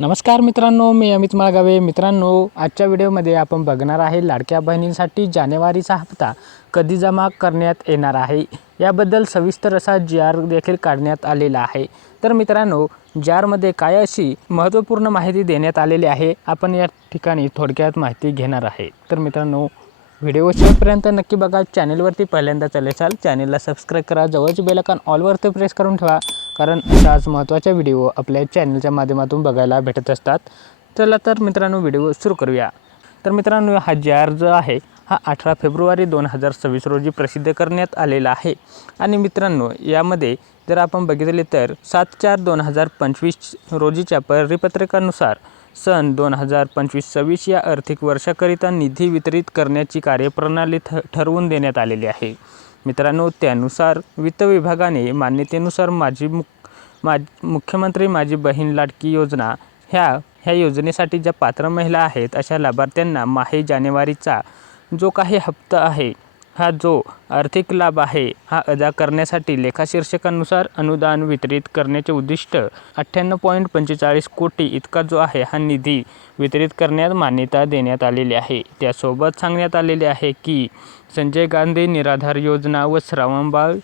नमस्कार मित्रांनो, मी अमित माळगावे. मित्रांनो, आजच्या व्हिडिओमध्ये आपण बघणार आहे लाडक्या बहिणींसाठी जानेवारीचा हप्ता कधी जमा करण्यात येणार आहे याबद्दल सविस्तर असा जी.आर देखील काढण्यात आलेला आहे. तर मित्रांनो, जी.आरमध्ये काय अशी महत्त्वपूर्ण माहिती देण्यात आलेली आहे, आपण या ठिकाणी थोडक्यात माहिती घेणार आहे. तर मित्रांनो, व्हिडिओ शेवटपर्यंत नक्की बघा. चॅनलवरती पहिल्यांदा असाल चॅनलला सबस्क्राईब करा, जवळचे बेल आयकॉन ऑलवरती प्रेस करून ठेवा, कारण अशाच महत्त्वाच्या व्हिडिओ आपल्या चॅनलच्या माध्यमातून बघायला भेटत असतात. चला तर मित्रांनो, व्हिडिओ सुरू करूया. तर मित्रांनो, हा जी.आर जो आहे हा 18 फेब्रुवारी 2026 रोजी प्रसिद्ध करण्यात आलेला आहे. आणि मित्रांनो, यामध्ये जर आपण बघितले तर 7/4/2025 रोजीच्या परिपत्रकानुसार सन 2025-26 या आर्थिक वर्षाकरिता निधी वितरित करण्याची कार्यप्रणाली ठरवून देण्यात आलेली आहे. मित्रांनो, त्यानुसार वित्त विभागाने मान्यतेनुसार मुख्यमंत्री माझी बहीण लाडकी योजना ह्या योजनेसाठी ज्या पात्र महिला आहेत अशा लाभार्थ्यांना माहे जानेवारीचा जो काही हप्ता आहे, हा जो आर्थिक लाभ आहे हा अदा करण्यासाठी लेखाशीर्षकानुसार अनुदान वितरित करण्याचे उद्दिष्ट 98.45 कोटी इतका जो आहे हा निधी वितरित करण्यात मान्यता देण्यात आलेली आहे. त्यासोबत सांगण्यात आलेले आहे की संजय गांधी निराधार योजना व श्रावणबाळ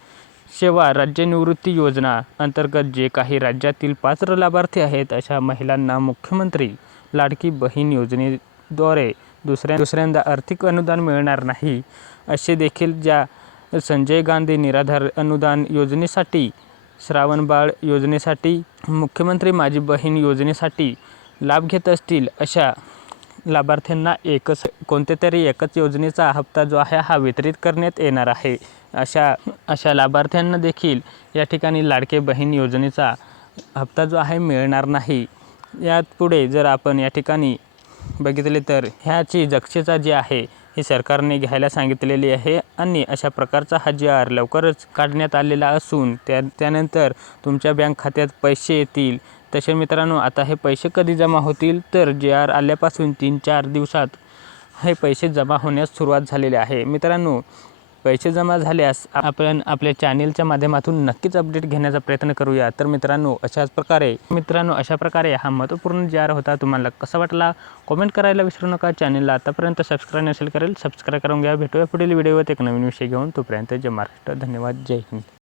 सेवा राज्य निवृत्ती योजना अंतर्गत जे काही राज्यातील पात्र लाभार्थी आहेत अशा महिलांना मुख्यमंत्री लाडकी बहीण योजनेद्वारे दुसऱ्यांदा आर्थिक अनुदान मिळणार नाही. असे देखील ज्या संजय गांधी निराधार अनुदान योजनेसाठी, श्रावणबाळ योजनेसाठी, मुख्यमंत्री माझी बहीण योजनेसाठी लाभ घेत असतील अशा लाभार्थ्यांना कोणत्यातरी एकच योजनेचा हप्ता जो आहे हा वितरित करण्यात येणार आहे. अशा लाभार्थ्यांना देखील या ठिकाणी लाडके बहीण योजनेचा हप्ता जो आहे मिळणार नाही. यात पुढे जर आपण या ठिकाणी बघितले तर ह्याची दक्षता जी आहे ही सरकारने घ्यायला सांगितलेली आहे आणि अशा प्रकारचा हा जी.आर लवकरच काढण्यात आलेला असून त्यानंतर तुमच्या बँक खात्यात पैसे येतील. तसे मित्रांनो, आता हे पैसे कधी जमा होतील तर जी.आर आल्यापासून 3-4 दिवसात हे पैसे जमा होण्यास सुरुवात झालेली आहे. मित्रांनो, पैसे जमा झाल्यास आपण आपल्या चॅनलच्या माध्यमातून नक्कीच अपडेट घेण्याचा प्रयत्न करूया. तर मित्रांनो, अशा प्रकारे हा महत्त्वपूर्ण जी.आर होता. तुम्हाला कसा वाटला कमेंट करायला विसरू नका. चॅनलला आतापर्यंत सबस्क्राईब नसेल सबस्क्राईब करून घ्या. भेटूया पुढील व्हिडिओत एक नवीन विषय घेऊन. तोपर्यंत जय महाराष्ट्र. धन्यवाद. जय हिंद.